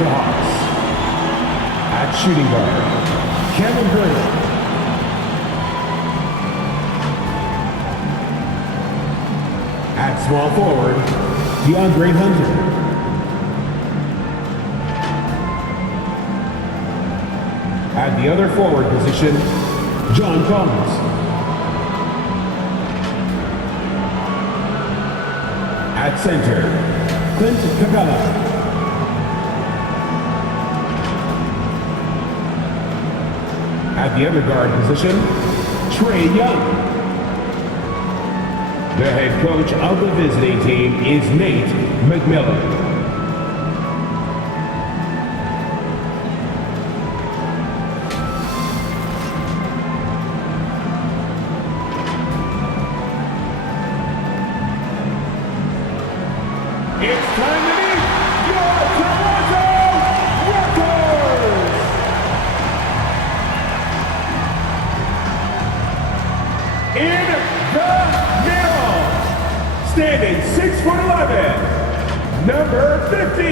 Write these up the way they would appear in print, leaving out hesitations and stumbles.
the Hawks. At shooting guard, Kevin Hurd. At small forward, DeAndre Hunter. At the other forward position, John Collins. At center, Clint Capella. At the other guard position, Trey Young. The head coach of the visiting team is Nate McMillan. It's time to meet your Toronto Raptors! In the middle, standing 6'11", number 50.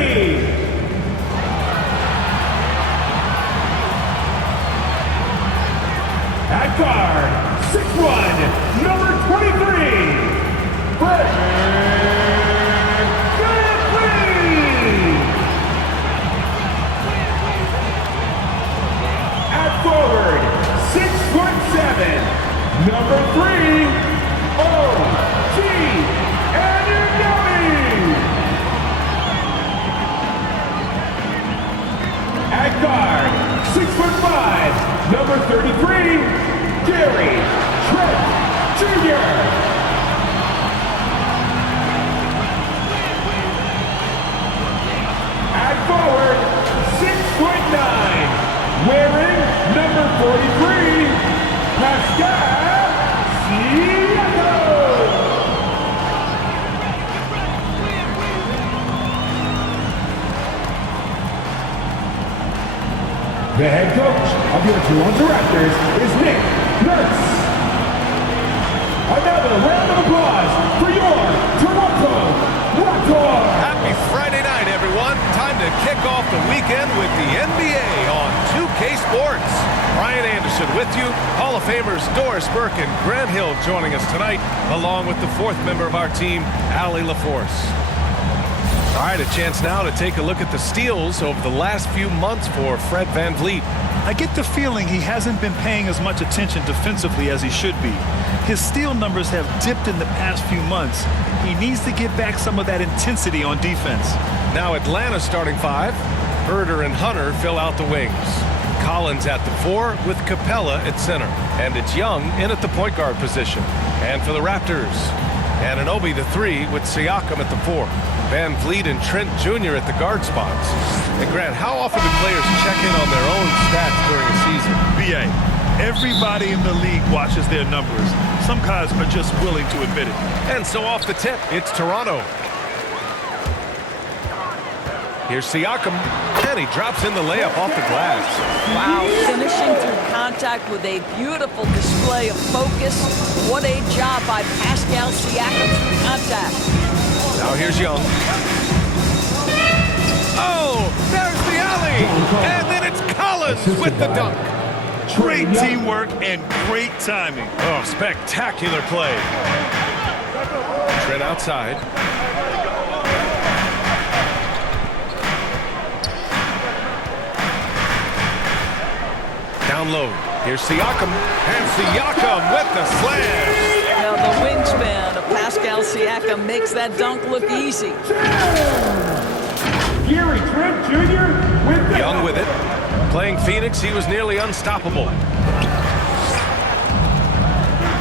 At guard, 6'1", number 23, Fred. Forward, 6'7", number 3, O.G. Anunoby. At guard, 6'5", number 33, Gary Trent Jr. At forward, 6'9", wearing number 43, Pascal Siakam. The head coach of your Toronto Raptors is Nick Nurse. Another round of applause for your Toronto Raptors. Happy Friday night, everyone. Time to kick off the weekend with the NBA on 2K Sports. Brian Anderson with you. Hall of Famers Doris Burke and Grant Hill joining us tonight, along with the fourth member of our team, Allie LaForce. All right, a chance now to take a look at the steals over the last few months for Fred VanVleet. I get the feeling he hasn't been paying as much attention defensively as he should be. His steal numbers have dipped in the past few months. He needs to get back some of that intensity on defense. Now Atlanta starting five. Herder and Hunter fill out the wings. Collins at the 4 with Capella at center. And it's Young in at the point guard position. And for the Raptors, Anunoby the 3 with Siakam at the 4. VanVleet and Trent Jr. at the guard spots. And Grant, how often do players check in on their own stats during a season? B.A., everybody in the league watches their numbers. Some guys are just willing to admit it. And so off the tip, it's Toronto. Here's Siakam, and he drops in the layup off the glass. Wow, finishing through contact with a beautiful display of focus. What a job by Pascal Siakam through contact. Now here's Young. Oh, there's the alley. And then it's Collins with the dunk. Great teamwork and great timing. Oh, spectacular play. Trent outside. Down low. Here's Siakam. And Siakam with the slam. Now the wingspan of Pascal Siakam makes that dunk look easy. Gary Trent Jr. with the Young with it. Playing Phoenix, he was nearly unstoppable.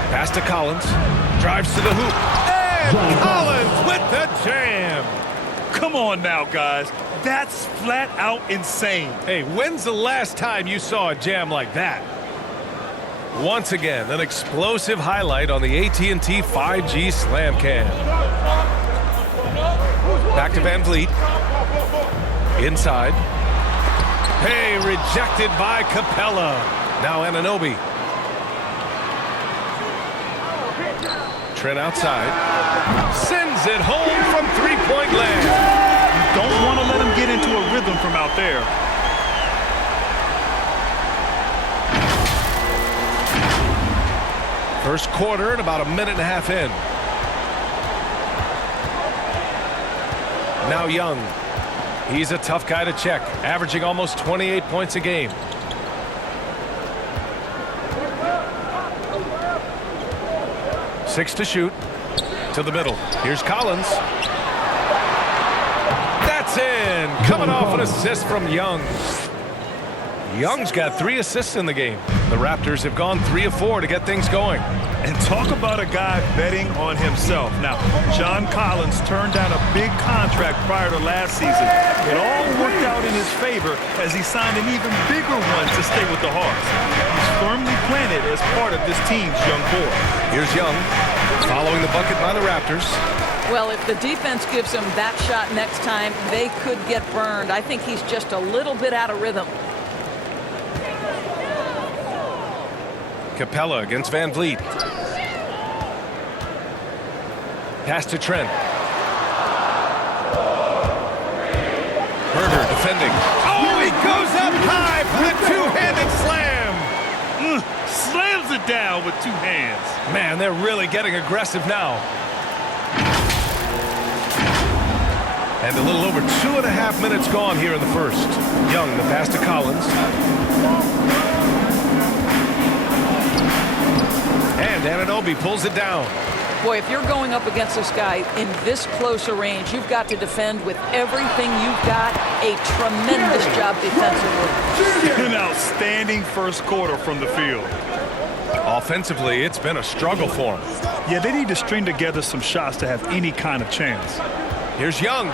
Pass to Collins. Drives to the hoop. And Collins with the jam. Come on now, guys. That's flat out insane. Hey, when's the last time you saw a jam like that? Once again, an explosive highlight on the AT&T 5G Slam Cam. Back to VanVleet. Inside. Hey, rejected by Capella. Now Anunoby. Trent outside. Sends it home from three-point land. Don't want to let him get into a rhythm from out out there. First quarter and about a minute and a half in. Now Young. He's a tough guy to check, averaging almost 28 points a game. Six to shoot. To the middle. Here's Collins. That's in. Coming off an assist from Young. Young's got 3 assists in the game. The Raptors have gone 3 of 4 to get things going. And talk about a guy betting on himself. Now, John Collins turned down a big contract prior to last season. It all worked out in his favor as he signed an even bigger one to stay with the Hawks. He's firmly planted as part of this team's young core. Here's Young, following the bucket by the Raptors. Well, if the defense gives him that shot next time, they could get burned. I think he's just a little bit out of rhythm. Capella against Van Vliet. Pass to Trent. Herder defending. Oh, he goes up high for the two-handed slam. Slams it down with 2 hands. Man, they're really getting aggressive now. And a little over 2.5 minutes gone here in the first. Young, the pass to Collins. And Anunoby pulls it down. Boy, if you're going up against this guy in this close a range, you've got to defend with everything you've got. A tremendous job defensively. An outstanding first quarter from the field. Offensively, it's been a struggle for him. Yeah, they need to string together some shots to have any kind of chance. Here's Young.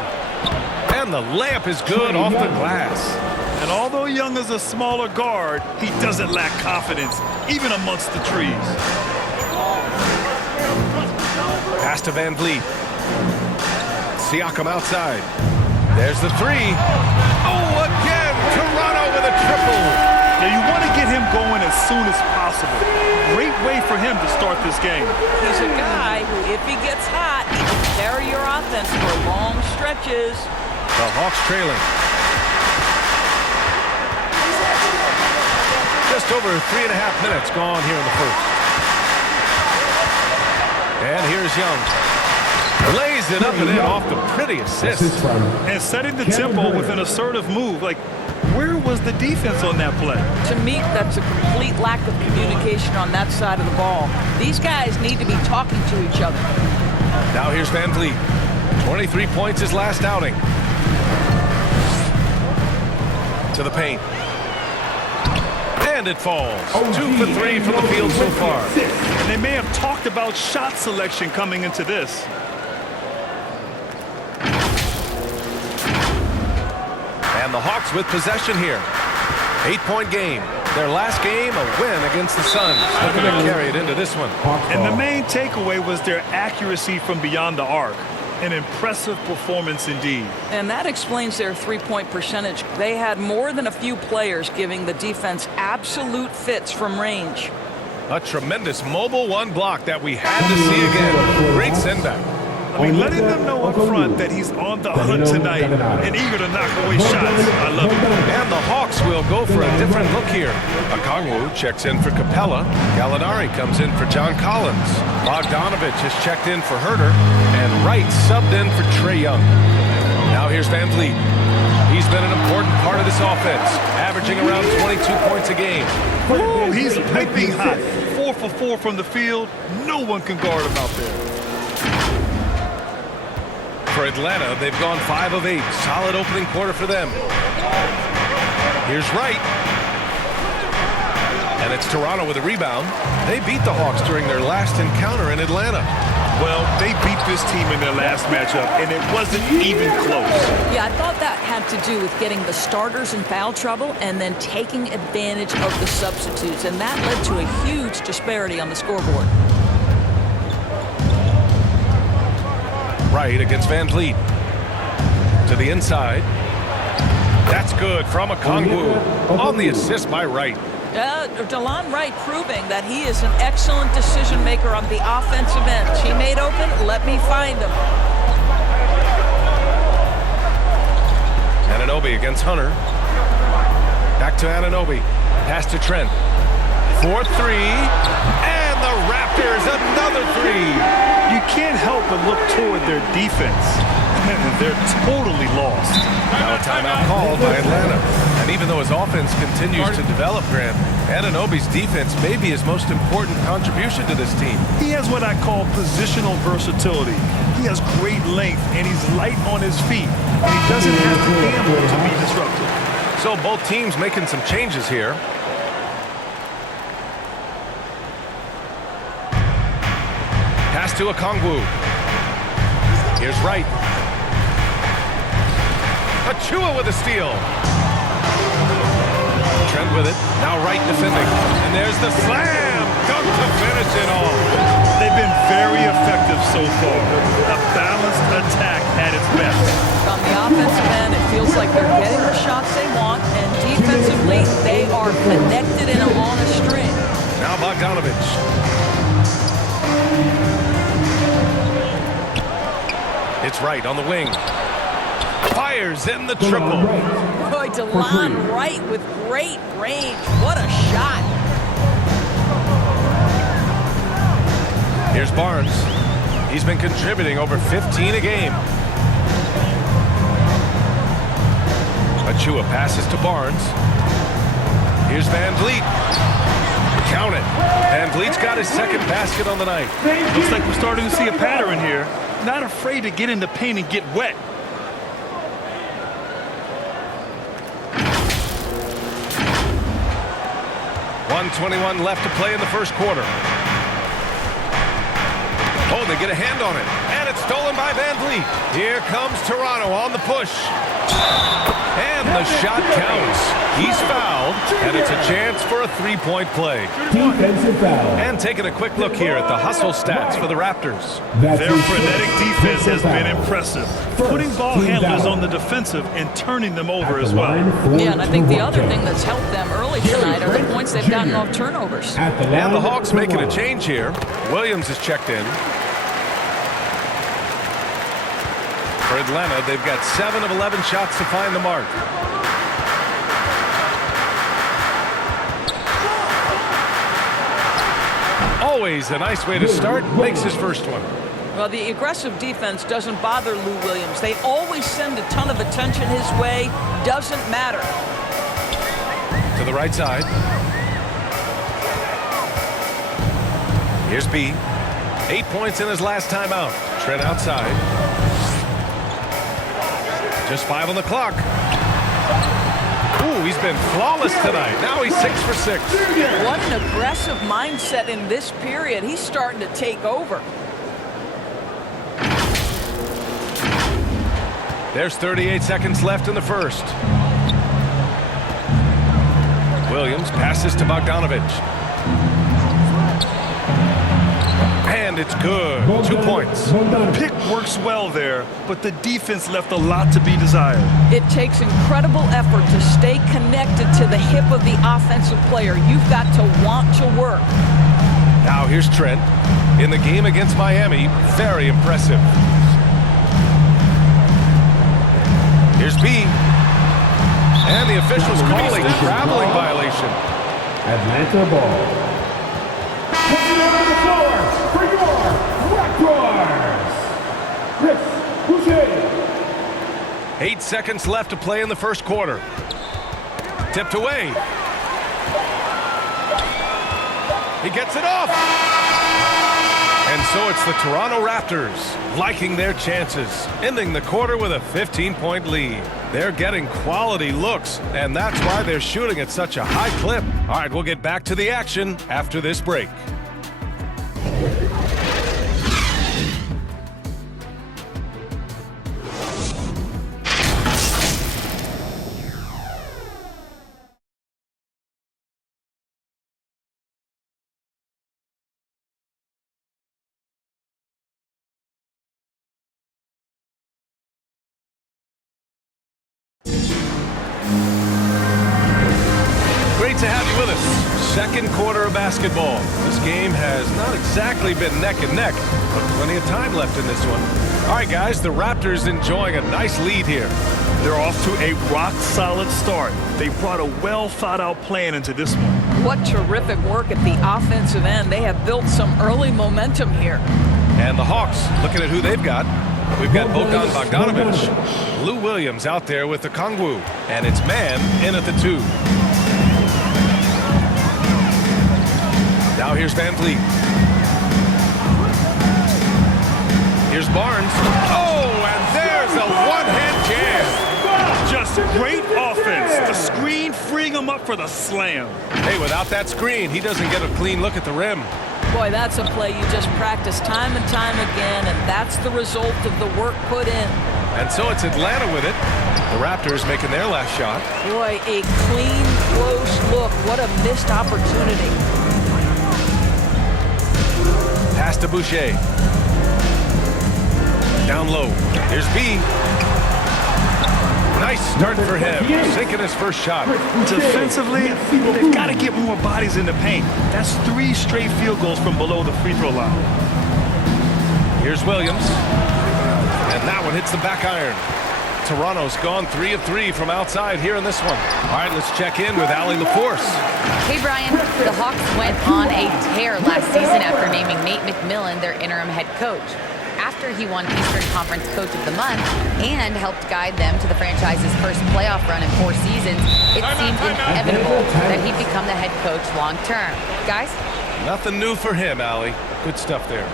And the layup is good off the glass. And although Young is a smaller guard, he doesn't lack confidence, even amongst the trees. Pass to Van Vliet. Siakam outside. There's the 3. Oh, again! Toronto with a triple. Now you want to get him going as soon as possible. Great way for him to start this game. He's a guy who, if he gets hot, he can carry your offense for long stretches. The Hawks trailing. Just over 3.5 minutes gone here in the first. And here's Young. Lays it up and in off the pretty assist. And setting the tempo with an assertive move. Like, where was the defense on that play? To me, that's a complete lack of communication on that side of the ball. These guys need to be talking to each other. Now here's Van Vliet. 23 points his last outing. To the paint. And it falls. 2 for 3 from the field so far. And they may have talked about shot selection coming into this. And the Hawks with possession here. 8-point game. Their last game, a win against the Suns. Looking to carry it into this one. And the main takeaway was their accuracy from beyond the arc. An impressive performance indeed. And that explains their three-point percentage. They had more than a few players giving the defense absolute fits from range. A tremendous mobile 1 block that we had to see again. Great send-back. I mean, letting them know up front that he's on the hunt tonight and eager to knock away shots. I love it. And the Hawks will go for a different look here. Okongwu checks in for Capella. Gallinari comes in for John Collins. Bogdanovich has checked in for Herder. And Wright subbed in for Trae Young. Now here's Van Vliet. He's been an important part of this offense, averaging around 22 points a game. Ooh, he's piping hot. 4 for 4 from the field. No one can guard him out there. For Atlanta, they've gone 5 of 8. Solid opening quarter for them. Here's Wright. And it's Toronto with a rebound. They beat the Hawks during their last encounter in Atlanta. Well, they beat this team in their last matchup, and it wasn't even close. Yeah, I thought that had to do with getting the starters in foul trouble and then taking advantage of the substitutes, and that led to a huge disparity on the scoreboard. Wright against Van Vliet. To the inside. That's good from Okongwu. On the assist by Wright. DeLon Wright proving that he is an excellent decision maker on the offensive end. He made open, let me find him. And Anunoby against Hunter. Back to Anunoby. Pass to Trent. 4-3. And the Raptors, another three. You can't help but look toward their defense. They're totally lost. Now a timeout called by Atlanta. And even though his offense continues to develop, Grant, Anunoby's defense may be his most important contribution to this team. He has what I call positional versatility. He has great length, and he's light on his feet. And he doesn't have to gamble to be disruptive. So both teams making some changes here. Pass to Okongwu. Here's Wright. Achua with a steal. Trent with it. Now Wright defending. And there's the slam. Dunk to finish it off. They've been very effective so far. A balanced attack at its best. On the offensive end, it feels like they're getting the shots they want, and defensively, they are connected and on a string. Now Bogdanovich. It's Wright on the wing. Fires in the triple. Boy, DeLon Wright with great range. What a shot. Here's Barnes. He's been contributing over 15 a game. Achua passes to Barnes. Here's Van Vliet. Count it. Van Vliet's got his second basket on the night. Looks like we're starting to see a pattern here. Not afraid to get in the paint and get wet. .121 left to play in the first quarter. Oh, they get a hand on it. And it's stolen by Van Vliet. Here comes Toronto on the push. And the shot counts. He's fouled, and it's a chance for a three-point play. Defensive foul. And taking a quick look here at the hustle stats for the Raptors. That's Their frenetic defense has been impressive. Putting ball handlers on the defensive and turning them over as well. Yeah, and I think the other thing that's helped them early tonight are the points they've gotten off turnovers. And the Hawks making a change here. Williams is checked in. For Atlanta, they've got 7 of 11 shots to find the mark. Always a nice way to start. Makes his first one. Well, the aggressive defense doesn't bother Lou Williams. They always send a ton of attention his way. Doesn't matter. To the right side. Here's B. 8 points in his last time out. Trent outside. Just 5 on the clock. Ooh, he's been flawless tonight. Now he's 6 for 6. What an aggressive mindset in this period. He's starting to take over. There's 38 seconds left in the first. Williams passes to Bogdanovich. And it's good. 2 points. Pick works well there, but the defense left a lot to be desired. It takes incredible effort to stay connected to the hip of the offensive player. You've got to want to work. Now here's Trent. In the game against Miami, very impressive. Here's B. And the officials calling traveling violation. Atlanta ball. Taking it on the floor for your Raptors. Chris Boucher. 8 seconds left to play in the first quarter. Tipped away. He gets it off. And so it's the Toronto Raptors liking their chances, ending the quarter with a 15-point lead. They're getting quality looks, and that's why they're shooting at such a high clip. All right, we'll get back to the action after this break. Great to have you with us. Second quarter of basketball. This game has not exactly been neck and neck, but plenty of time left in this one. All right, guys, the Raptors enjoying a nice lead here. They're off to a rock-solid start. They brought a well-thought-out plan into this one. What terrific work at the offensive end. They have built some early momentum here. And the Hawks, looking at who they've got. We've got Bogdan Bogdanovic. Lou Williams out there with the Kongwu. And it's man in at the 2. Now here's Van Vliet. Here's Barnes. Oh, and there's a one-hand jam. Just great offense. The screen freeing him up for the slam. Hey, without that screen, he doesn't get a clean look at the rim. Boy, that's a play you just practice time and time again, and that's the result of the work put in. And so it's Atlanta with it. The Raptors making their last shot. Boy, a clean, close look. What a missed opportunity. Pass to Boucher. Down low. Here's B. Nice start for him. Sinking his first shot. Defensively, they've got to get more bodies in the paint. That's 3 straight field goals from below the free throw line. Here's Williams. And that one hits the back iron. Toronto's gone 3 of 3 from outside here in this one. All right, let's check in with Allie LaForce. Hey, Brian. The Hawks went on a tear last season after naming Nate McMillan their interim head coach. After he won Eastern Conference Coach of the Month and helped guide them to the franchise's first playoff run in 4 seasons, it seemed inevitable that he'd become the head coach long term. Guys? Nothing new for him, Allie. Good stuff there.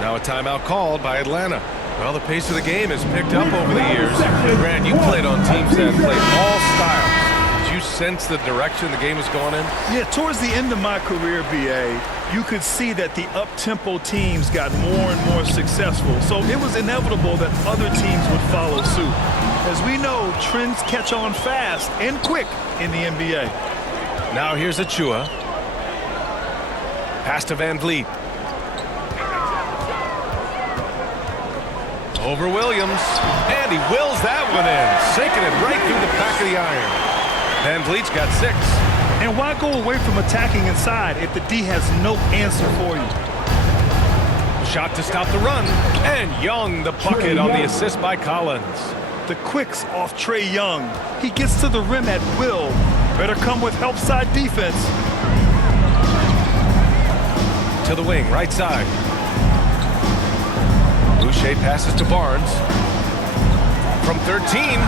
Now a timeout called by Atlanta. Well, the pace of the game has picked up over the years. Grant, you played on teams that played all styles. Did you sense the direction the game was going in? Yeah, towards the end of my career, BA, you could see that the up-tempo teams got more and more successful. So it was inevitable that other teams would follow suit. As we know, trends catch on fast and quick in the NBA. Now here's Achua. Pass to Van Vliet. Over Williams. And he wills that one in. Sinking it right through the back of the iron. Van Vliet's got 6. And why go away from attacking inside if the D has no answer for you? Shot to stop the run. And Young the bucket on the assist by Collins. The quicks off Trae Young. He gets to the rim at will. Better come with help side defense. To the wing, right side. Boucher passes to Barnes. From 13,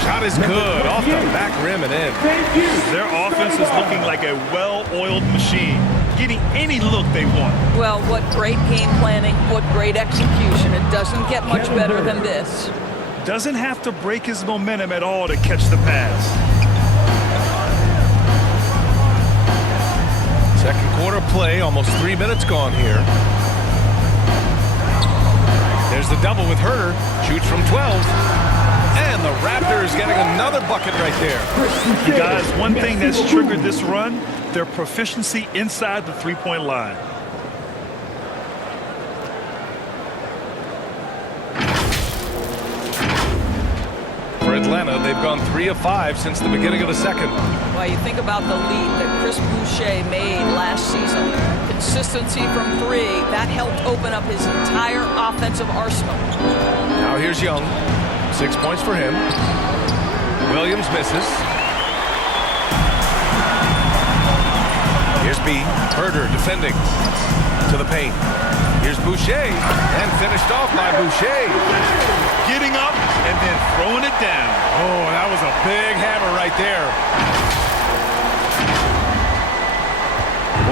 shot is good. Off the back rim and in. Their offense is looking like a well-oiled machine, getting any look they want. Well, what great game planning, what great execution. It doesn't get much better than this. Doesn't have to break his momentum at all to catch the pass. Second quarter play, almost 3 minutes gone here. There's the double with Herter. Shoots from 12. And the Raptors getting another bucket right there. You guys, one thing that's triggered this run, their proficiency inside the three-point line. For Atlanta, they've gone 3 of 5 since the beginning of the second. Well, you think about the lead that Chris Boucher made last season. Consistency from 3, that helped open up his entire offensive arsenal. Now here's Young. 6 points for him. Williams misses. Here's B. Herter defending. To the paint. Here's Boucher. And finished off by Boucher. Getting up and then throwing it down. Oh, that was a big hammer right there.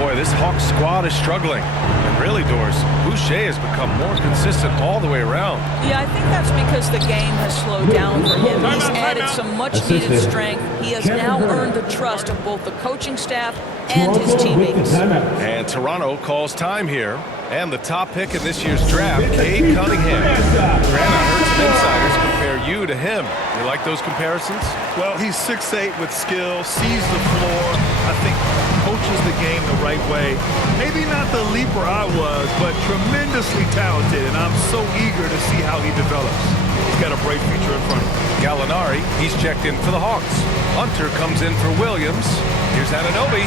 Boy, this Hawks squad is struggling. And really, Doris, Boucher has become more consistent all the way around. Yeah, I think that's because the game has slowed down for him. He's added some much-needed strength. He has now earned the trust of both the coaching staff and his teammates. And Toronto calls time here. And the top pick in this year's draft, Cade Cunningham. Grant, I heard some insiders compare you to him. You like those comparisons? Well, he's 6'8" with skill, sees the floor. I think coaches the game the right way. Maybe not the leaper I was, but tremendously talented, and I'm so eager to see how he develops. He's got a bright future in front of him. Gallinari, he's checked in for the Hawks. Hunter comes in for Williams. Here's Anunoby.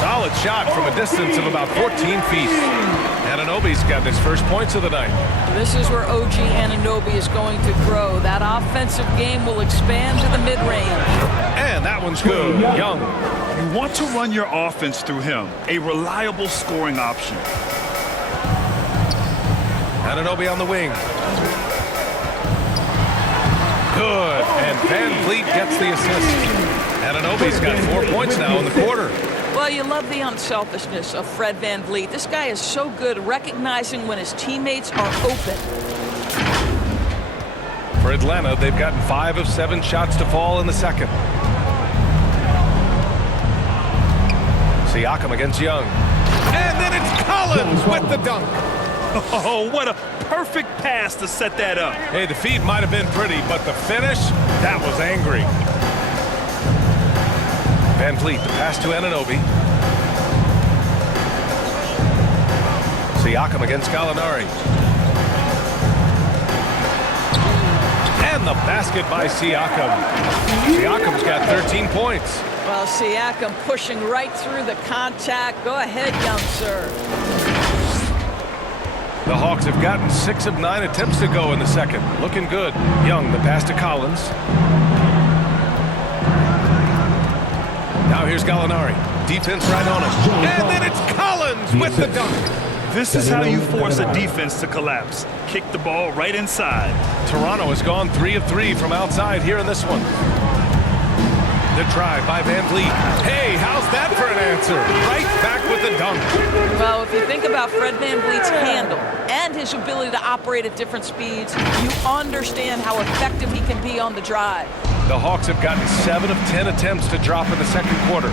Solid shot from a distance of about 14 feet. Anunoby's gotten his first points of the night. This is where OG Anunoby is going to grow. That offensive game will expand to the mid-range. And that one's good. Young. You want to run your offense through him, a reliable scoring option. Anunoby on the wing. Good. And Van Vliet gets the assist. Anunoby's got 4 points now in the quarter. Well, you love the unselfishness of Fred Van Vliet. This guy is so good recognizing when his teammates are open. For Atlanta, they've gotten 5 of 7 shots to fall in the second. Siakam against Young. And then it's Collins with the dunk. Oh, what a perfect pass to set that up. Hey, the feed might have been pretty, but the finish, that was angry. Van Vliet, the pass to Anunoby. Siakam against Gallinari. And the basket by Siakam. Siakam's got 13 points. Well, Siakam pushing right through the contact. Go ahead, young sir. The Hawks have gotten 6 of 9 attempts to go in the second. Looking good. Young, the pass to Collins. Now here's Gallinari. Defense right on him. And then it's Collins with the dunk. This is how you force a defense to collapse. Kick the ball right inside. Toronto has gone 3 of 3 from outside here in this one. The drive by Van Vliet. Hey, how's that for an answer? Right back with the dunk. Well, if you think about Fred Van Vliet's handle and his ability to operate at different speeds, you understand how effective he can be on the drive. The Hawks have gotten 7 of 10 attempts to drop in the second quarter.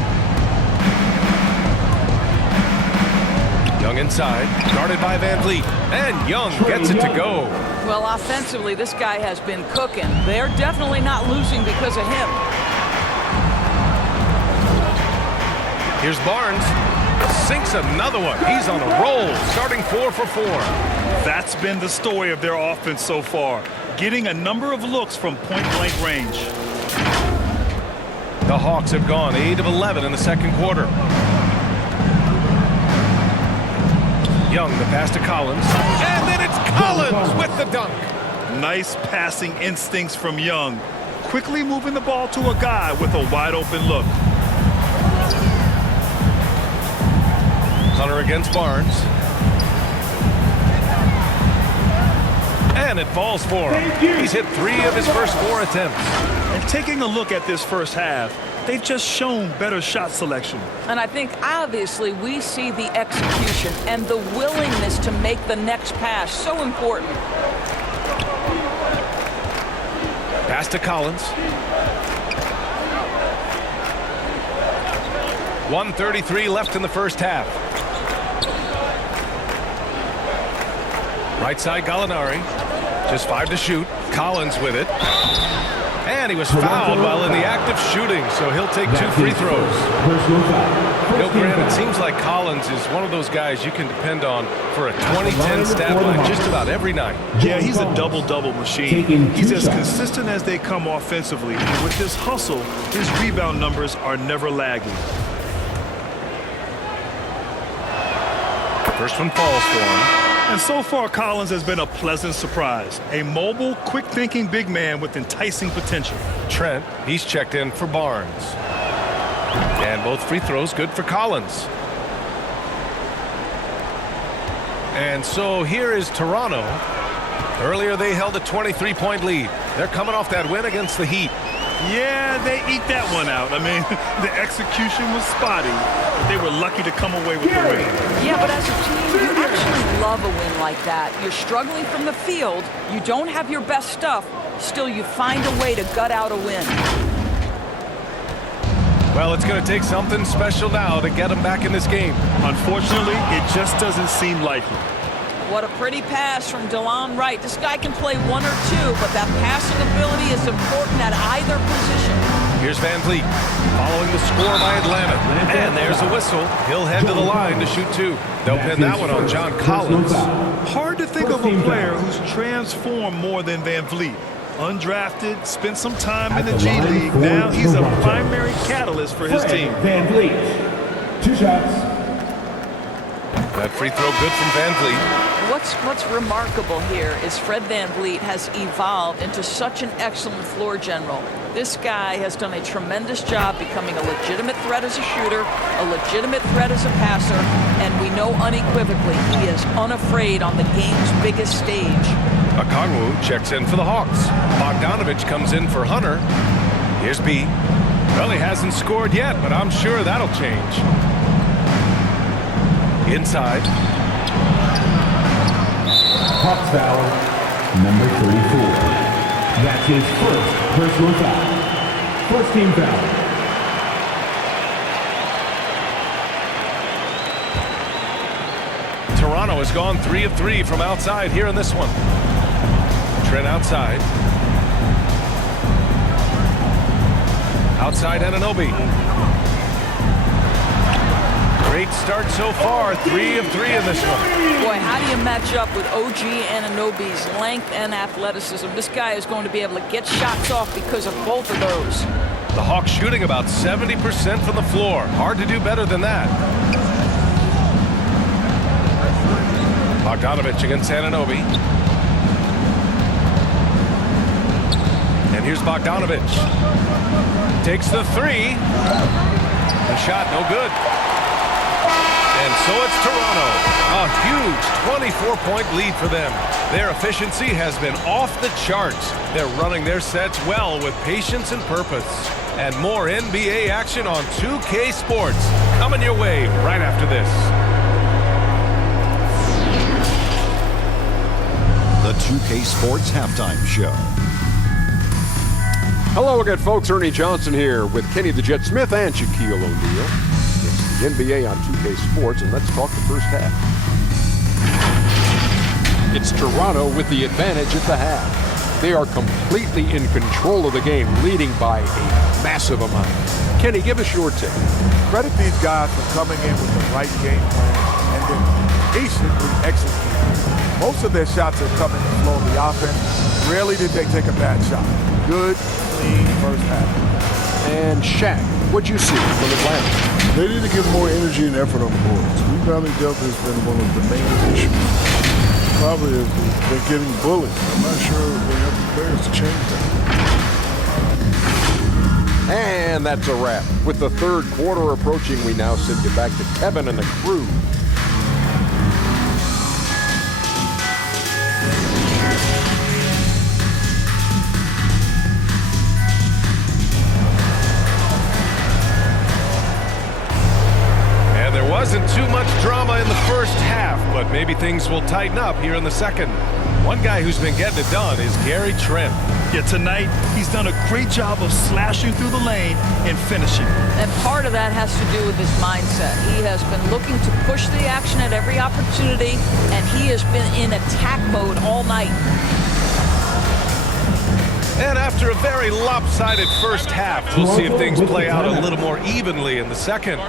Young inside, guarded by Van Vliet. And Young gets it to go. Well, offensively, this guy has been cooking. They're definitely not losing because of him. Here's Barnes. Sinks another one. He's on a roll, starting 4 for 4. That's been the story of their offense so far, getting a number of looks from point-blank range. The Hawks have gone 8 of 11 in the second quarter. Young, the pass to Collins. And then it's Collins with the dunk. Nice passing instincts from Young, quickly moving the ball to a guy with a wide-open look. Hunter against Barnes. And it falls for him. He's hit 3 of his first 4 attempts. And taking a look at this first half, they've just shown better shot selection. And I think, obviously, we see the execution and the willingness to make the next pass so important. Pass to Collins. 1:33 left in the first half. Right side Gallinari. Just 5 to shoot. Collins with it. And he was fouled while in the act of shooting, so he'll take 2 free throws. You know, Grant, it seems like Collins is one of those guys you can depend on for a 20-10 stat line just about every night. Yeah, he's a double-double machine. He's as consistent as they come offensively. And with this hustle, his rebound numbers are never lagging. First one falls for him. And so far, Collins has been a pleasant surprise. A mobile, quick-thinking big man with enticing potential. Trent, he's checked in for Barnes. And both free throws good for Collins. And so here is Toronto. Earlier they held a 23-point lead. They're coming off that win against the Heat. Yeah, they eke that one out. I mean, the execution was spotty, but they were lucky to come away with the win. Yeah, but as a team, you actually love a win like that. You're struggling from the field. You don't have your best stuff. Still, you find a way to gut out a win. Well, it's going to take something special now to get them back in this game. Unfortunately, it just doesn't seem likely. What a pretty pass from DeLon Wright. This guy can play 1 or 2, but that passing ability is important at either position. Here's Van Vliet following the score by Atlanta. And there's a whistle. He'll head to the line to shoot 2. They'll pin that one on John Collins. Hard to think of a player who's transformed more than Van Vliet. Undrafted, spent some time in the G League. Now he's a primary catalyst for his team. Van Vliet, 2 shots. That free throw good from Van Vliet. What's remarkable here is Fred Van Vliet has evolved into such an excellent floor general. This guy has done a tremendous job becoming a legitimate threat as a shooter, a legitimate threat as a passer, and we know unequivocally he is unafraid on the game's biggest stage. Okongwu checks in for the Hawks. Bogdanovich comes in for Hunter. Here's B. Well, he hasn't scored yet, but I'm sure that'll change. Inside. Hawks foul, number 34. That's his first personal foul. First team foul. Toronto has gone 3 of 3 from outside here in this one. Trent outside. Outside Anunoby. Great start so far. 3 of 3 in this one. Boy, how do you match up with OG Anunoby's length and athleticism? This guy is going to be able to get shots off because of both of those. The Hawks shooting about 70% from the floor. Hard to do better than that. Bogdanovich against Anunoby. And here's Bogdanovich. Takes the 3. The shot no good. And so it's Toronto. A huge 24-point lead for them. Their efficiency has been off the charts. They're running their sets well with patience and purpose. And more NBA action on 2K Sports coming your way right after this. The 2K Sports Halftime Show. Hello again, folks. Ernie Johnson here with Kenny the Jet Smith and Shaquille O'Neal. It's the NBA on 2K Sports, and let's talk the first half. It's Toronto with the advantage at the half. They are completely in control of the game, leading by a massive amount. Kenny, give us your take. Credit these guys for coming in with the right game plan and then patiently executing. Most of their shots are coming in flow of the offense. Rarely did they take a bad shot. Good, clean first half. And Shaq, what'd you see from Atlanta? They need to give more energy and effort on the boards. Rebounding depth has been one of the main issues. Probably they're getting bullied. I'm not sure they have the players to change that. And that's a wrap. With the third quarter approaching, we now send you back to Kevin and the crew. And there wasn't too much drama in the first half, but maybe things will tighten up here in the second. One guy who's been getting it done is Gary Trent. Yeah, tonight he's done a great job of slashing through the lane and finishing. And part of that has to do with his mindset. He has been looking to push the action at every opportunity, and he has been in attack mode all night. And after a very lopsided first half, we'll see if things play out a little more evenly in the second.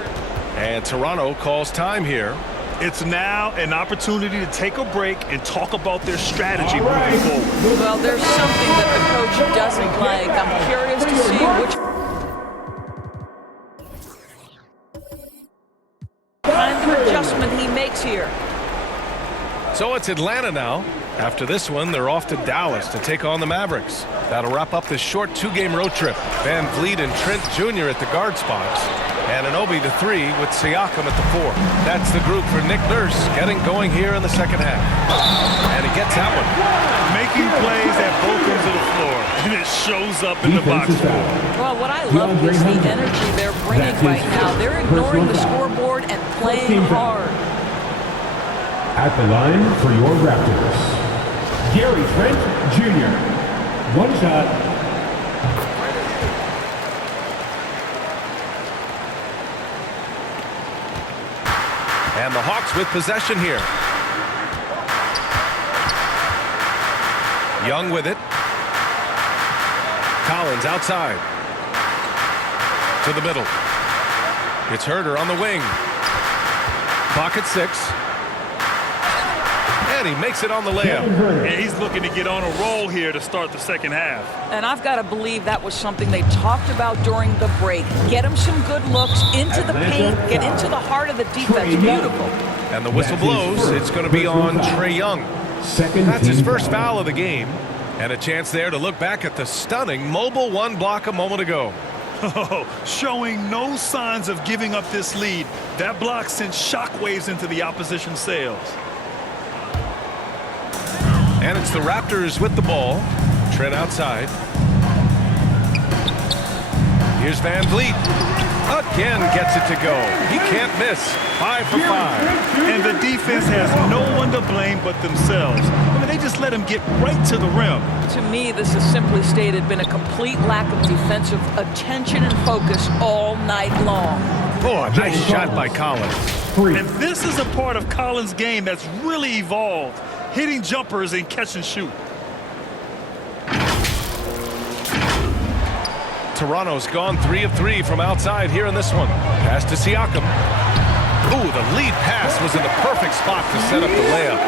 And Toronto calls time here. It's now an opportunity to take a break and talk about their strategy moving forward. Well, there's something that the coach doesn't like. I'm curious to see which kind of adjustment he makes here. So it's Atlanta now. After this one, they're off to Dallas to take on the Mavericks. That'll wrap up this short two-game road trip. Van Vliet and Trent Jr. at the guard spots. Anunoby the 3 with Siakam at the 4. That's the group for Nick Nurse getting going here in the second half. And he gets that one. Making plays at both ends of the floor, and it shows up in the box score. Well, what I love is the energy they're bringing right now. They're ignoring the scoreboard and playing hard. At the line for your Raptors, Gary Trent Jr. One shot. And the Hawks with possession here. Young with it. Collins outside. To the middle. It's Herter on the wing. Clock at 6. And he makes it on the layup. And he's looking to get on a roll here to start the second half. And I've got to believe that was something they talked about during the break. Get him some good looks into the paint, get into the heart of the defense. Beautiful. And the whistle blows. It's going to be on Trae Young. That's his first foul of the game. And a chance there to look back at the stunning mobile one block a moment ago. Oh, showing no signs of giving up this lead. That block sent shockwaves into the opposition sails. And it's the Raptors with the ball. Trent outside. Here's Van Vliet. Again gets it to go. He can't miss. 5 for 5. And the defense has no one to blame but themselves. I mean, they just let him get right to the rim. To me, this is simply stated been a complete lack of defensive attention and focus all night long. Oh, a nice shot by Collins. And this is a part of Collins' game that's really evolved. Hitting jumpers and catch and shoot. Toronto's gone 3 of 3 from outside here in this one. Pass to Siakam. Ooh, the lead pass was in the perfect spot to set up the layup.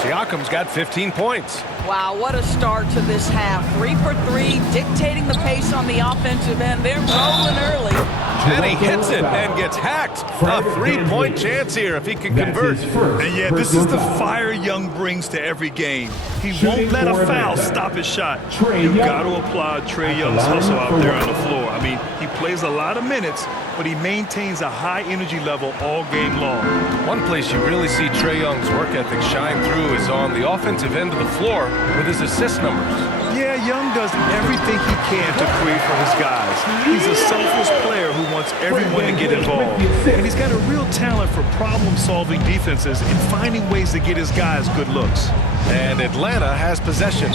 Siakam's got 15 points. Wow, what a start to this half. 3 for 3, dictating the pace on the offensive end. They're rolling early. And he hits it and gets hacked. A 3-point chance here if he can convert. And yeah, this is the fire Young brings to every game. He won't let a foul stop his shot. You've got to applaud Trae Young's hustle out there on the floor. I mean, he plays a lot of minutes, but he maintains a high energy level all game long. One place you really see Trae Young's work ethic shine through is on the offensive end of the floor with his assist numbers. Yeah, Young does everything he can to create for his guys. He's a selfless player who wants everyone to get involved. And he's got a real talent for problem-solving defenses and finding ways to get his guys good looks. And Atlanta has possession.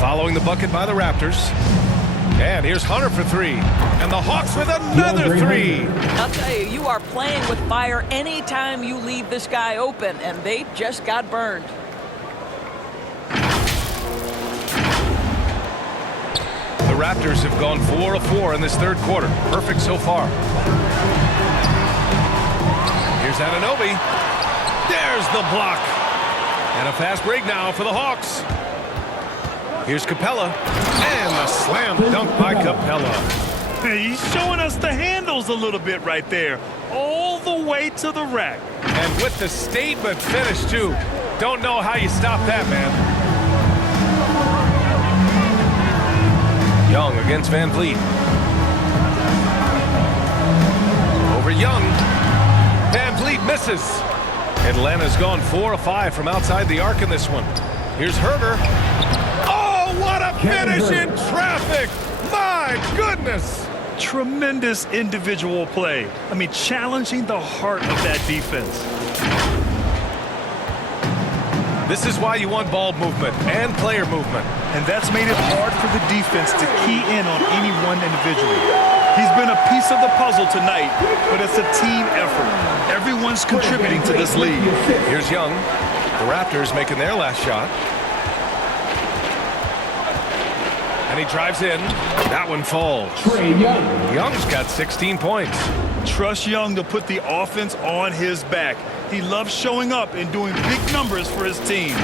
Following the bucket by the Raptors. And here's Hunter for 3. And the Hawks with another 3. I'll tell you, you are playing with fire anytime you leave this guy open, and they just got burned. The Raptors have gone 4 of 4 in this third quarter. Perfect so far. Here's Anunoby. There's the block. And a fast break now for the Hawks. Here's Capella. And a slam dunk by Capella. He's showing us the handles a little bit right there. All the way to the rack. And with the statement finish, too. Don't know how you stop that, man. Young against Van Vliet. Over Young. Van Vliet misses. Atlanta's gone 4 of 5 from outside the arc in this one. Here's Herter. Oh, what a finish in traffic! My goodness! Tremendous individual play. I mean, challenging the heart of that defense. This is why you want ball movement and player movement. And that's made it hard for the defense to key in on any one individual. He's been a piece of the puzzle tonight, but it's a team effort. Everyone's contributing to this lead. Here's Young. The Raptors making their last shot. And he drives in. That one falls. Young's got 16 points. Trust Young to put the offense on his back. He loves showing up and doing big numbers for his team.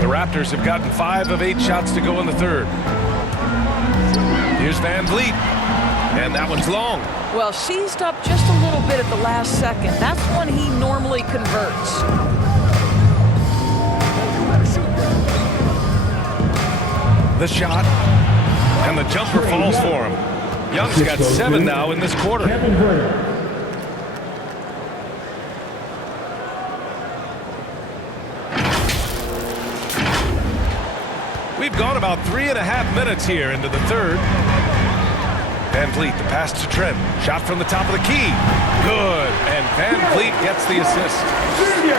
The Raptors have gotten 5 of 8 shots to go in the third. Here's Van Vliet. And that one's long. Well, seized up just a little bit at the last second. That's when he normally converts. The shot. And the jumper falls for him. Young's got 7 now in this quarter. We've gone about 3.5 minutes here into the third. Van Vliet, the pass to Trent. Shot from the top of the key. Good. And Van Vliet gets the assist.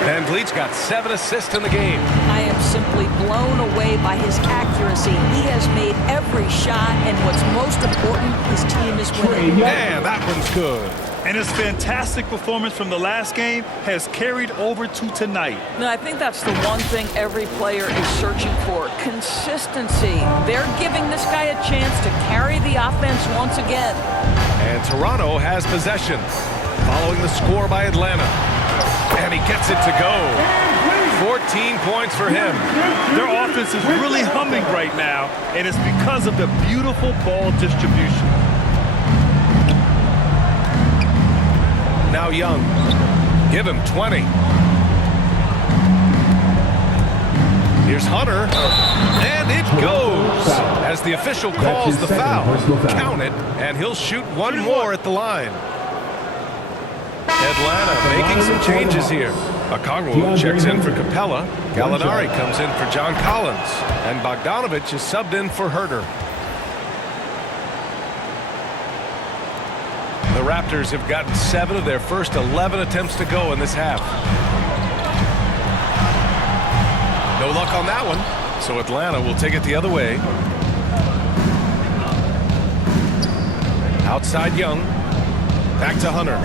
Van Vliet's got 7 assists in the game. I am simply blown away by his accuracy. He has made every shot, and what's most important, his team is winning. And that one's good. And his fantastic performance from the last game has carried over to tonight. No, I think that's the one thing every player is searching for. Consistency. They're giving this guy a chance to carry the offense once again. And Toronto has possession. Following the score by Atlanta. And he gets it to go. 14 points for him. Their offense is really humming right now, and it's because of the beautiful ball distribution. Now Young. Give him 20. Here's Hunter. And it goes. As the official calls the foul. Count it, and he'll shoot one more at the line. Atlanta making some changes here. Okongwu checks in for Capella. Gallinari comes in for John Collins. And Bogdanovich is subbed in for Herter. The Raptors have gotten 7 of their first 11 attempts to go in this half. No luck on that one, so Atlanta will take it the other way. Outside Young. Back to Hunter.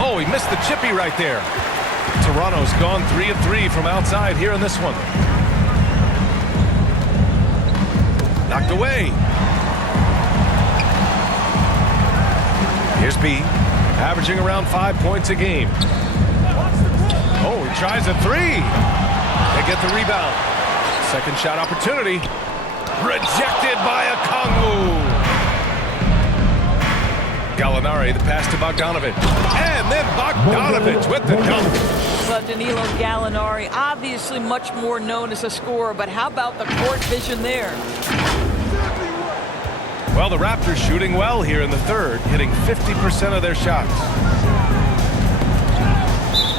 Oh, he missed the chippy right there. Toronto's gone 3 of 3 from outside here in this one. Knocked away. Here's B, averaging around 5 points a game. Oh, he tries a 3. They get the rebound. Second shot opportunity. Rejected by Okongwu. Gallinari, the pass to Bogdanovich. And then Bogdanovich with the dunk. But Danilo Gallinari, obviously much more known as a scorer, but how about the court vision there? Well, the Raptors shooting well here in the third, hitting 50% of their shots.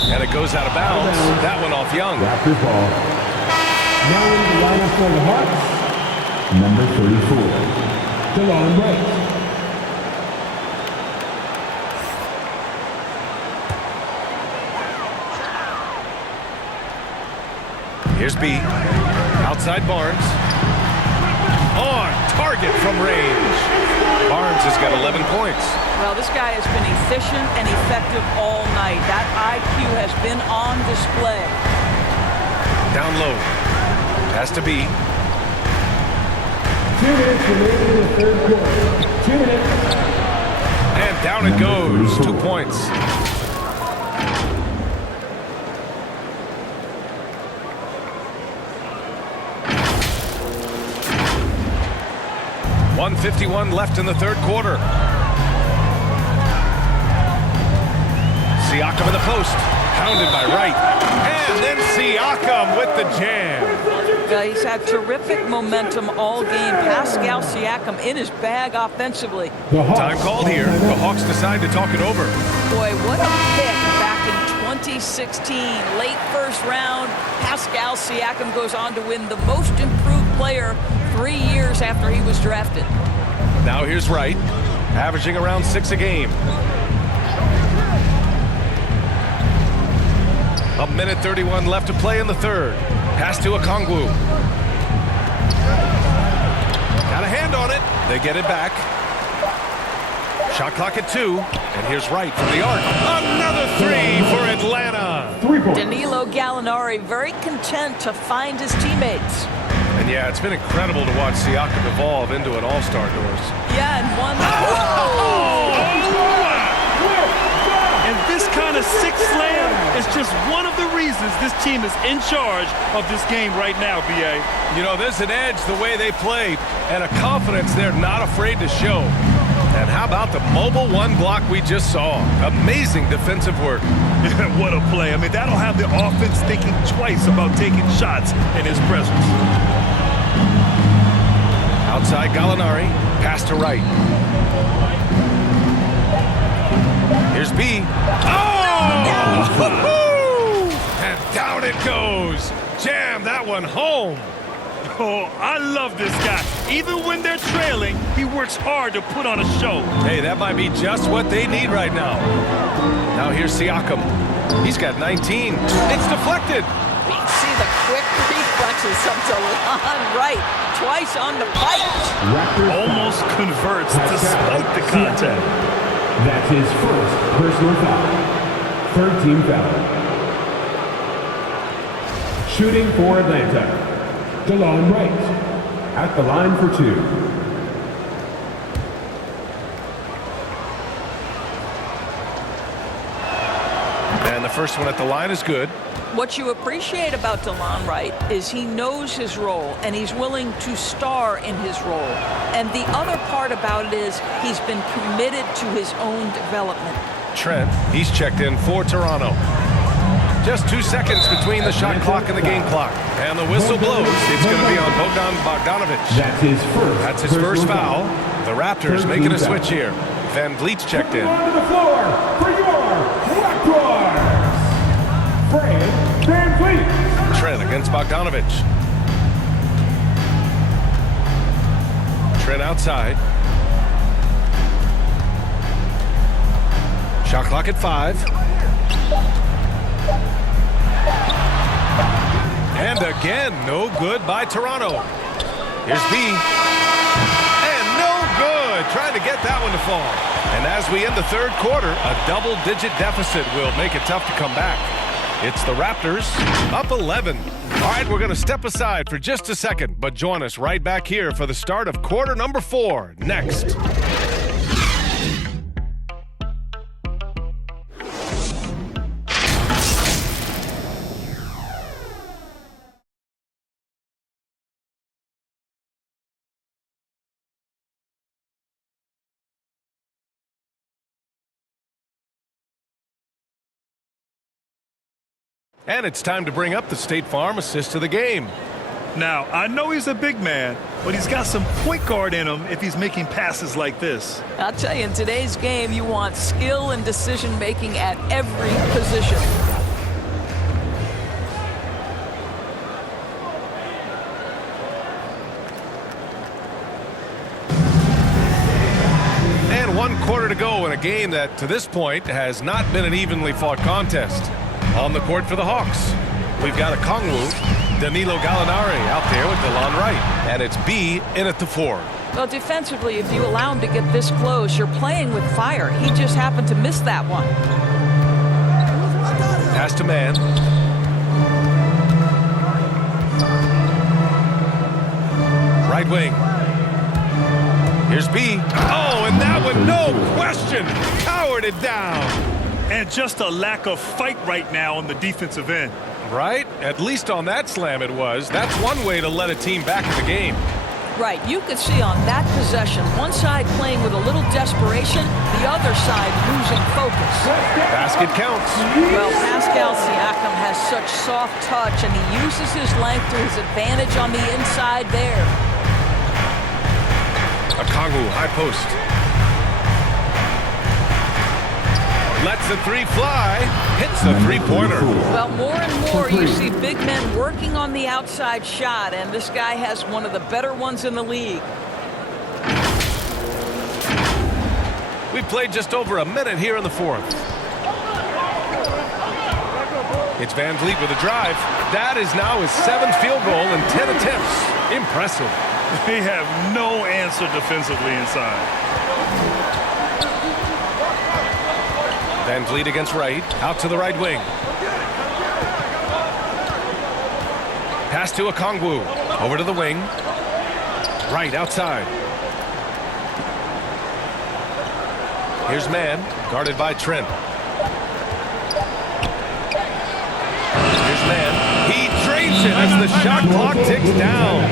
And it goes out of bounds. That one off Young. Raptors ball. Now in the lineup for the Hawks, number 34, DeLon Wright. Here's B. Outside Barnes. On target from range. Barnes has got 11 points. Well, this guy has been efficient and effective all night. That IQ has been on display. Down low. Pass to B. 2 minutes remaining in the third quarter. 2 minutes. And down it goes. 2 points. .151 left in the third quarter. Siakam in the post. Pounded by Wright. And then Siakam with the jam. He's had terrific momentum all game. Pascal Siakam in his bag offensively. Time called here. The Hawks decide to talk it over. Boy, what a pick back in 2016. Late first round. Pascal Siakam goes on to win the most improved player 3 years after he was drafted. Now here's Wright, averaging around 6 a game. A minute 31 left to play in the third. Pass to Okongwu. Got a hand on it. They get it back. Shot clock at 2. And here's Wright from the arc. Another 3 for Atlanta. 3 points. Danilo Gallinari very content to find his teammates. And yeah, it's been incredible to watch Siakam evolve into an all-star doors. Yeah, and one. And this kind of six slam is just one of the reasons this team is in charge of this game right now, B.A. You know, there's an edge the way they play and a confidence they're not afraid to show. And how about the mobile one block we just saw? Amazing defensive work. What a play. I mean, that'll have the offense thinking twice about taking shots in his presence. Outside Gallinari, pass to Wright. Here's B. Oh! And down it goes. Jam that one home. Oh, I love this guy. Even when they're trailing, he works hard to put on a show. Hey, that might be just what they need right now. Now here's Siakam. He's got 19. It's deflected. You can see the quick reflexes of DeLon Wright. Twice on the bite. Almost converts despite the contact. That's his first personal foul. Third team foul. Shooting for Atlanta, DeLon Wright at the line for 2. the first one at the line is good. What you appreciate about DeLon Wright is he knows his role and he's willing to star in his role. And the other part about it is he's been committed to his own development. Trent, he's checked in for Toronto. Just 2 seconds between the shot clock and the game clock. And the whistle blows. It's going to be on Bogdanovich. That's his first foul. The Raptors making a switch here. Van Vliet's checked in. On the floor for your Raptors, Fred Van Vliet. Trent against Bogdanovich. Trent outside. Shot clock at 5. And again, no good by Toronto. Here's B. And no good. Trying to get that one to fall. And as we end the third quarter, a double-digit deficit will make it tough to come back. It's the Raptors up 11. All right, we're going to step aside for just a second, but join us right back here for the start of quarter number 4 next. And it's time to bring up the State Farm assist to the game. Now, I know he's a big man, but he's got some point guard in him if he's making passes like this. I'll tell you, in today's game, you want skill and decision-making at every position. And 1 quarter to go in a game that, to this point, has not been an evenly fought contest. On the court for the Hawks, we've got Okongwu, Danilo Gallinari out there with DeLon Wright. And it's B in at the 4. Well, defensively, if you allow him to get this close, you're playing with fire. He just happened to miss that one. Pass to man. Right wing. Here's B. Oh, and that one, no question, powered it down. And just a lack of fight right now on the defensive end. Right? At least on that slam it was. That's one way to let a team back in the game. Right. You could see on that possession, one side playing with a little desperation, the other side losing focus. Basket counts. Well, Pascal Siakam has such soft touch, and he uses his length to his advantage on the inside there. Okongwu, high post. Lets the 3 fly. Hits the 3-pointer. Well, more and more you see big men working on the outside shot, and this guy has one of the better ones in the league. We've played just over a minute here in the 4th. It's Van Vliet with a drive. That is now his 7th field goal in 10 attempts. Impressive. They have no answer defensively inside. Van Vliet against Wright, out to the right wing. Pass to Okongwu, over to the wing. Wright outside. Here's man, guarded by Trent. Here's man, he drains it as the shot clock ticks down.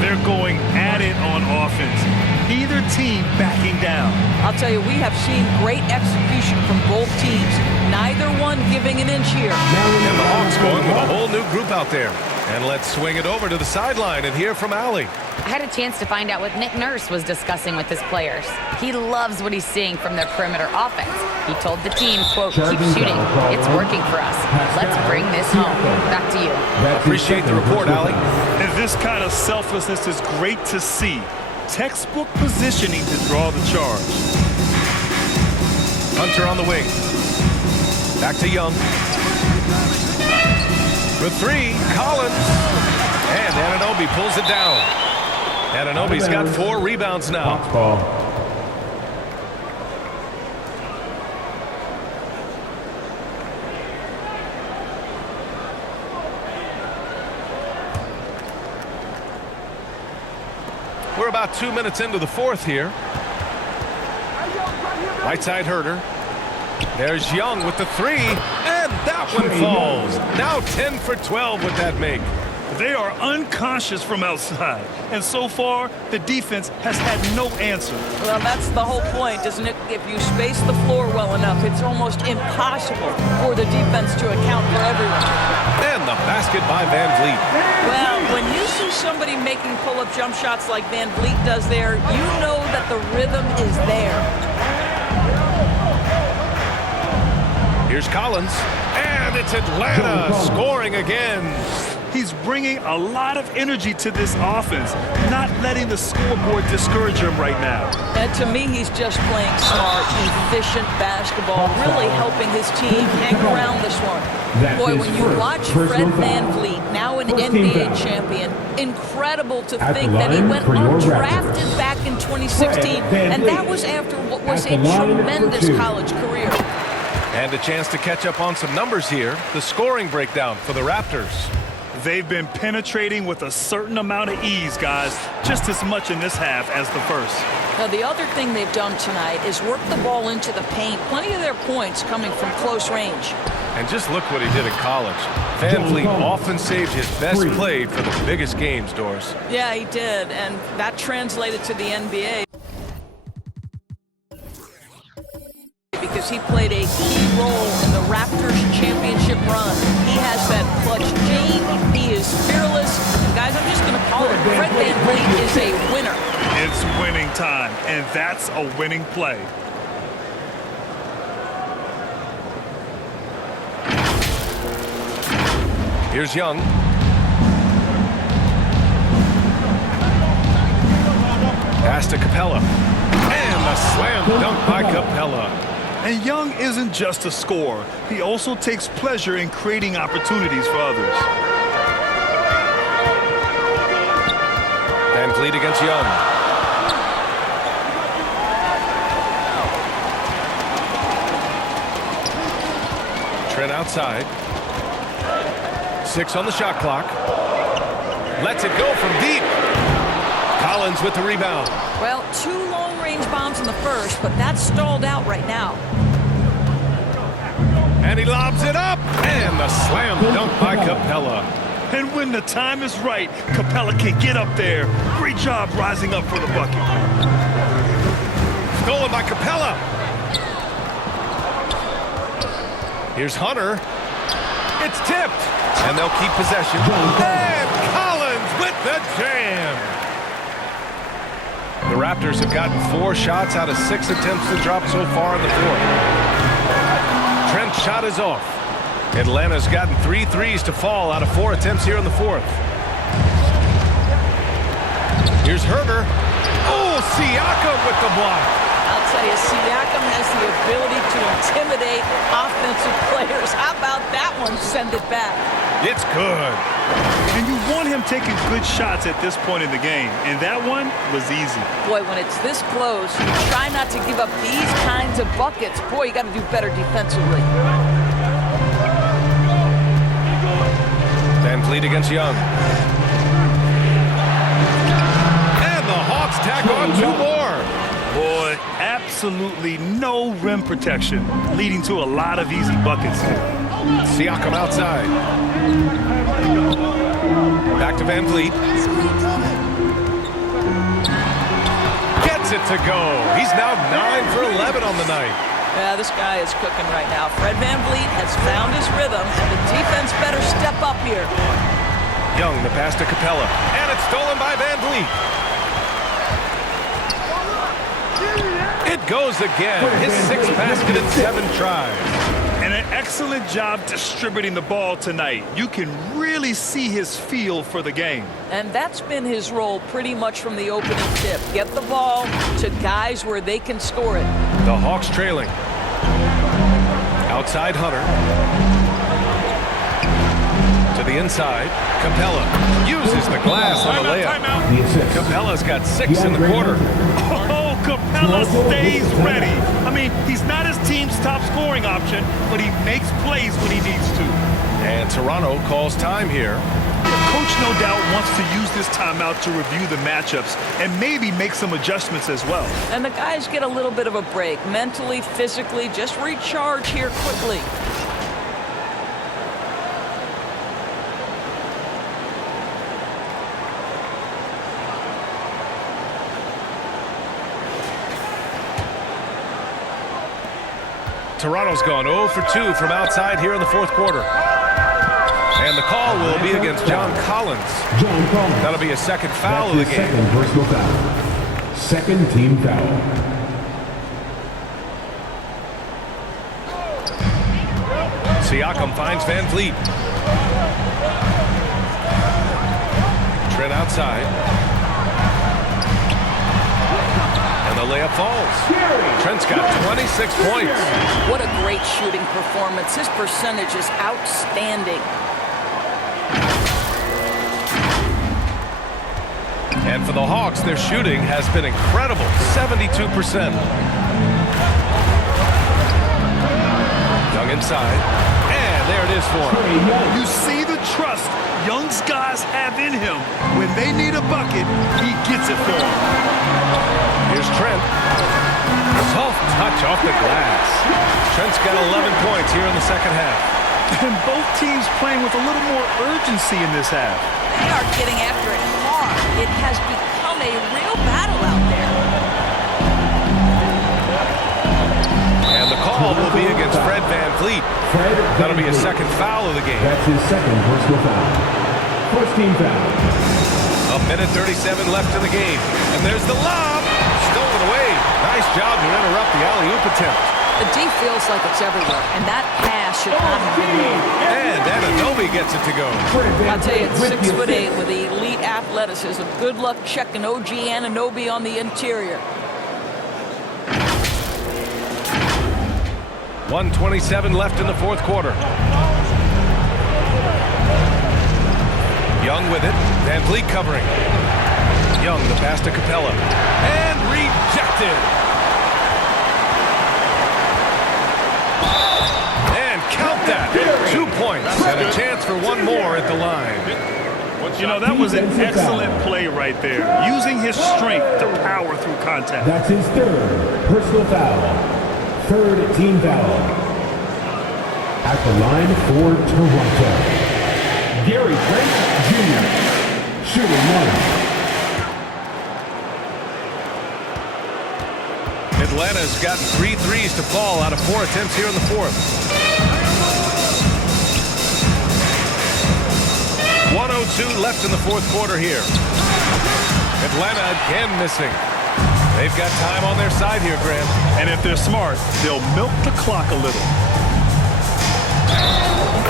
They're going at it on offense. Neither team backing down. I'll tell you, we have seen great execution from both teams. Neither one giving an inch here. And the Hawks going with a whole new group out there. And let's swing it over to the sideline and hear from Allie. I had a chance to find out what Nick Nurse was discussing with his players. He loves what he's seeing from their perimeter offense. He told the team, quote, keep shooting. It's working for us. Let's bring this home. Back to you. Appreciate the report, Allie. And this kind of selflessness is great to see. Textbook positioning to draw the charge. Hunter on the wing. Back to Young. For 3, Collins. And Anunoby pulls it down. Anunoby's got 4 rebounds now. We're about 2 minutes into the 4th here. Right side Herter. There's Young with the 3. And That one falls. Now 10 for 12 with that make. They are unconscious from outside, and so far, the defense has had no answer. Well, that's the whole point, isn't it? If you space the floor well enough, it's almost impossible for the defense to account for everyone. And the basket by Van Vliet. Well, when you see somebody making pull-up jump shots like Van Vliet does there, you know that the rhythm is there. Here's Collins, and it's Atlanta scoring again. He's bringing a lot of energy to this offense, not letting the scoreboard discourage him right now. And to me, he's just playing smart, efficient basketball, really helping his team hang around this one. Boy, when you watch Fred Van Vliet, now an NBA champion, incredible to think that he went undrafted back in 2016, and that was after what was a tremendous college career. And a chance to catch up on some numbers here. The scoring breakdown for the Raptors. They've been penetrating with a certain amount of ease, guys, just as much in this half as the first. Now, the other thing they've done tonight is work the ball into the paint. Plenty of their points coming from close range. And just look what he did in college. Van Vliet often saved his best play for the biggest games, Doris. Yeah, he did, and that translated to the NBA. Because he played a key role in the Raptors championship run. He has that clutch game. He is fearless. And guys, I'm just going to call it. Fred Van Vliet is a winner. It's winning time, and that's a winning play. Here's Young. Pass to Capella. And a slam dunk by Capella. And Young isn't just a scorer. He also takes pleasure in creating opportunities for others. Van Vliet against Young. Trent outside. 6 on the shot clock. Lets it go from deep. Collins with the rebound. Well, 2 long-range bombs in the first, but that's stalled out right now. And he lobs it up. And the slam dunk by Capella. And when the time is right, Capella can get up there. Great job rising up for the bucket. Stolen by Capella. Here's Hunter. It's tipped. And they'll keep possession. And Collins with the jam. The Raptors have gotten 4 shots out of 6 attempts to drop so far in the fourth. Trent's shot is off. Atlanta's gotten 3 threes to fall out of 4 attempts here in the fourth. Here's Herter. Oh, Siakam with the block. I'll tell you, Siakam has the ability to intimidate offensive players. How about that one? Send it back. It's good. And you want him taking good shots at this point in the game. And that one was easy. Boy, when it's this close, you try not to give up these kinds of buckets. Boy, you got to do better defensively. Van Vliet against Young. And the Hawks tack on 2 more. Boy, absolutely no rim protection, leading to a lot of easy buckets here. Siakam outside. Back to Van Vliet. Gets it to go. He's now 9 for 11 on the night. Yeah, this guy is cooking right now. Fred Van Vliet has found his rhythm, and the defense better step up here. Young, the pass to Capella. And it's stolen by Van Vliet. It goes again. His 6th basket in 7 tries. And an excellent job distributing the ball tonight. You can really see his feel for the game. And that's been his role pretty much from the opening tip. Get the ball to guys where they can score it. The Hawks trailing. Outside Hunter. To the inside. Capella uses the glass on the layup. Capella's got 6 in the quarter. Oh, Capella stays ready. I mean, he's not his team's top scoring option, but he makes plays when he needs to. And Toronto calls time here. Coach no doubt wants to use this timeout to review the matchups and maybe make some adjustments as well. And the guys get a little bit of a break. Mentally, physically, just recharge here quickly. Toronto's gone 0 for 2 from outside here in the fourth quarter. And the call will be against John Collins. John Collins. That'll be a second foul That's of the his game. second personal foul. Second team foul. Siakam finds Van Vliet. Trent outside. And the layup falls. Trent's got 26 points. What a great shooting performance. His percentage is outstanding. And for the Hawks, their shooting has been incredible, 72%. Young inside, and there it is for him. You see the trust Young's guys have in him. When they need a bucket, he gets it for them. Here's Trent. Soft touch off the glass. Trent's got 11 points here in the second half. And both teams playing with a little more urgency in this half. They are getting after it hard. It has become a real battle out there. And the call will be against Fred Van Vliet. That'll be a second foul of the game. That's his second personal foul. First team foul. A minute 37 left in the game. And there's the lob. Stolen away. Nice job to interrupt the alley-oop attempt. The D feels like it's everywhere, and that pass should not have been made. And Anunoby gets it to go. I'll tell you, it's 6'8" with elite athleticism. Good luck checking OG Anunoby on the interior. 1:27 left in the fourth quarter. Young with it. Van Vliet covering. Young, the pass to Capella. And rejected. And count that. 2 points. And a chance for one more at the line. You know, that was an excellent play right there. Using his strength to power through contact. That's his third personal foul. Third team foul. At the line for Toronto, Gary Trent Jr. shooting one. Atlanta's gotten 3 threes to fall out of 4 attempts here in the fourth. 1:02 left in the fourth quarter here. Atlanta again missing. They've got time on their side here, Graham. And if they're smart, they'll milk the clock a little.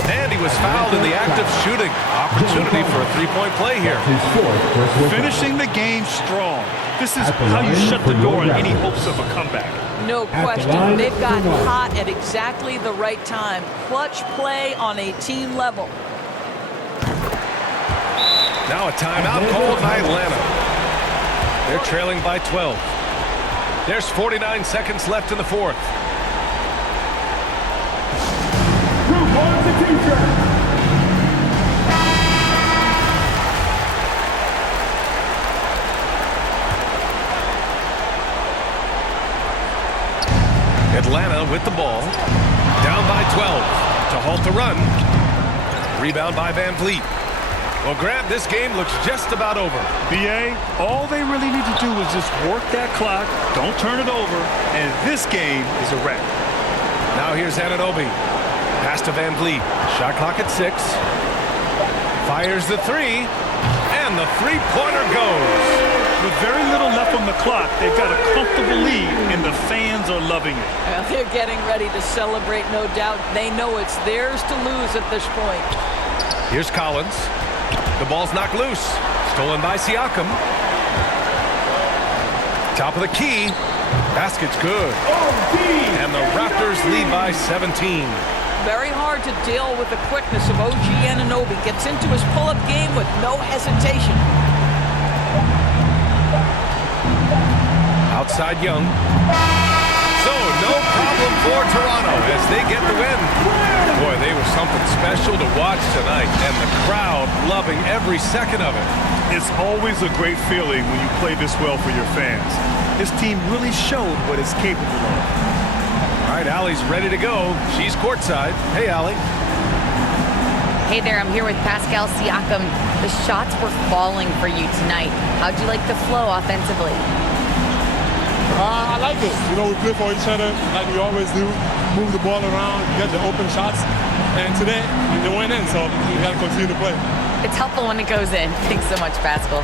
And he was fouled in the act of shooting. Opportunity for a three-point play here. His fourth personal foul. Finishing the game strong. This is how you shut the door on any hopes of a comeback. No question. They've gotten hot at exactly the right time. Clutch play on a team level. Now a timeout called by Atlanta. They're trailing by 12. There's 49 seconds left in the fourth. Atlanta with the ball. Down by 12 to halt the run. Rebound by Van Vliet. Well, Grant, this game looks just about over. BA, all they really need to do is just work that clock, don't turn it over, and this game is a wrap. Now here's Anunoby. Pass to Van Vliet. Shot clock at 6. Fires the three, and the three-pointer goes. With very little left on the clock, they've got a comfortable lead, and the fans are loving it. Well, they're getting ready to celebrate, no doubt. They know it's theirs to lose at this point. Here's Collins. The ball's knocked loose. Stolen by Siakam. Top of the key. Basket's good. And the Raptors lead by 17. Very hard to deal with the quickness of OG Anunoby. Gets into his pull-up game with no hesitation. Outside Young. So no problem for Toronto as they get the win. Boy, they were something special to watch tonight, and the crowd loving every second of it. It's always a great feeling when you play this well for your fans. This team really showed what it's capable of. All right, Allie's ready to go. She's courtside. Hey, Allie. Hey there, I'm here with Pascal Siakam. The shots were falling for you tonight. How'd you like the flow offensively? I like it. You know, we play for each other like we always do. Move the ball around, get the open shots. And today, they went in, so we got to continue to play. It's helpful when it goes in. Thanks so much, Pascal.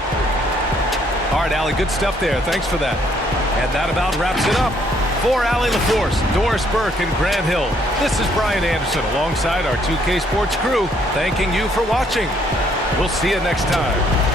All right, Allie, good stuff there. Thanks for that. And that about wraps it up. For Allie LaForce, Doris Burke, and Grant Hill, this is Brian Anderson alongside our 2K Sports crew, thanking you for watching. We'll see you next time.